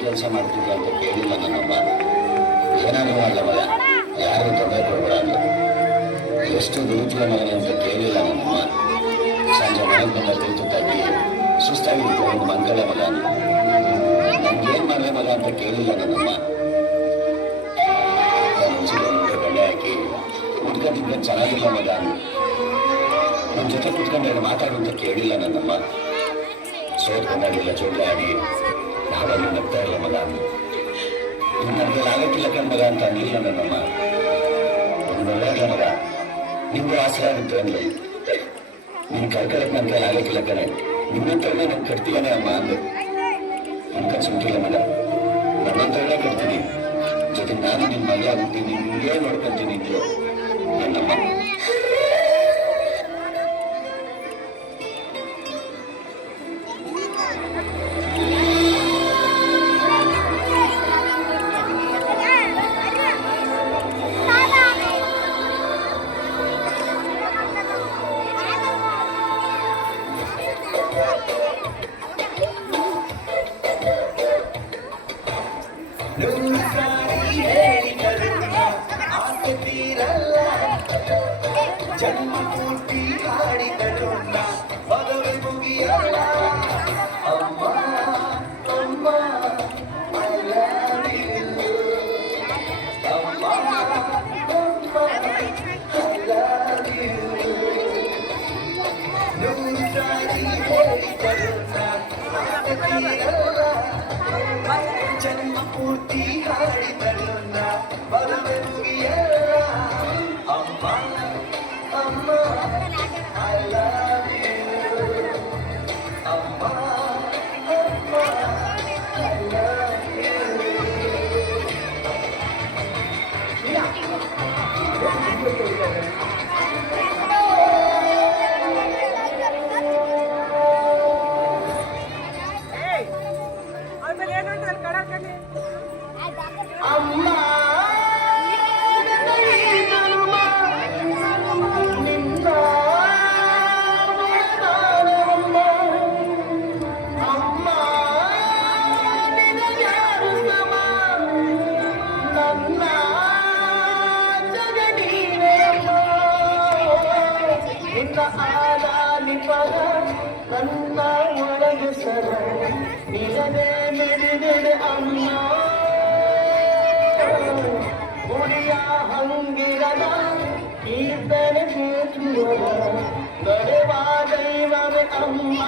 ಕೆಲಸ ಮಾಡ್ತಿದ್ದೆ ಅಂತ ಕೇಳಿಲ್ಲ ನನ್ನಮ್ಮ. ಏನಾದರೂ ಮಾಡಲ ಮಗ, ಯಾರು ತೊಂದರೆ ಕೊಡಬೇಡ ಅಂತ. ಎಷ್ಟು ದುಡಿತಿಲ್ಲ ಮಗನೇ ಅಂತ ಕೇಳಿಲ್ಲ ನನ್ನಮ್ಮ. ಸಂಜೆ ಮನೆಗೆ ಬಂದ ತಿಳ್ತುತ್ತಾಗಿ ಸುಸ್ತಾಗಿರುತ್ತೆ ಒಂದು ಮಂಕಳೆ ಮಗ. ನನ್ಗೇನು ಮಾಡಲೇ ಮಗ ಅಂತ ಕೇಳಿಲ್ಲ ನನ್ನಮ್ಮ. ಗಡ್ಡೆ ಹಾಕಿ ಕುತ್ಕೊಂತಿದ್ದೆ ಚೆನ್ನಾಗಿಲ್ಲ ಮಗ. ನನ್ನ ಜೊತೆ ಕುತ್ಕೊಂಡು ಮಾತಾಡು ಅಂತ ಕೇಳಿಲ್ಲ ನನ್ನಮ್ಮ. ಸೋತ್ಕೊಂಡಾಗಿಲ್ಲ ಜೋಡಿ ಆಡಿ ನಾವಾಗಿ ನಗ್ತಾ ಇಲ್ಲ ಮಗ. ನನಗೆ ಆಗಕ್ಕಿಲ್ಲ ಕಣ್ಮಗ ಅಂತ ಅನ್ನಿಲ್ಲ ನನ್ನಮ್ಮ. ಒಂದು ಒಳ್ಳೆಯ ಮಗ, ನಿಮ್ಗೆ ಆಸರೆ ಆಗುತ್ತೆ ಅಂದ್ರೆ ನಿನ್ ಕರ್ಕಳಕ್ಕೆ ನನ್ನ ಕೈ ಆಗಕ್ಕಿಲ್ಲ ಕಣೆ, ನಿನ್ನ ತಗೊಳ್ಳೆ ನಾನು ಕಟ್ತೀಯನೇ ಅಮ್ಮ ಅಂದು. ಅನ್ಕೊಂಡು ಸುಮ್ಕಿಲ್ಲ ಮಗ, ನನ್ನಂತವೇ ಕಟ್ತೀನಿ. ಜೊತೆಗೆ ನಾನು ನಿನ್ನ ಮಗ ಆಗುತ್ತೀನಿ, ನಿನ್ಗೇ ನೋಡ್ಕೊಂತೀನಿ ಇದ್ರು ನನ್ನಮ್ಮ. ಜನ್ಮ ಪೂರ್ತಿ ಹಾಡಿದರು ಮದುವೆ ಮುಗಿಯಲ್ಲ. ಅಮ್ಮ ಅಮ್ಮ I love you. ಅಮ್ಮ ಅಮ್ಮ I love you. ನೂರು ಸಾರಿ ಹೇಳಿದರು ಮಾತುತ್ತಿರಲ್ಲ. ಜನ್ಮ ಪೂರ್ತಿ ಹಾಡಿದರು ಮದುವೆ ಮುಗಿಯಲ್ಲ. ಅಮ್ಮ Amma, I love you. Amma, Amma, I love you. Hey, I'm going to go to Amma. ನನ್ನ ಒಳಗೆ ಸರ ನಿಜವೇ ಮೆರೆದೆ ಅಮ್ಮ. ಗುಡಿಯ ಹಂಗಿರದ ಕೀರ್ತನೆ ನಡೆವ ದೈವವೇ ಅಮ್ಮ.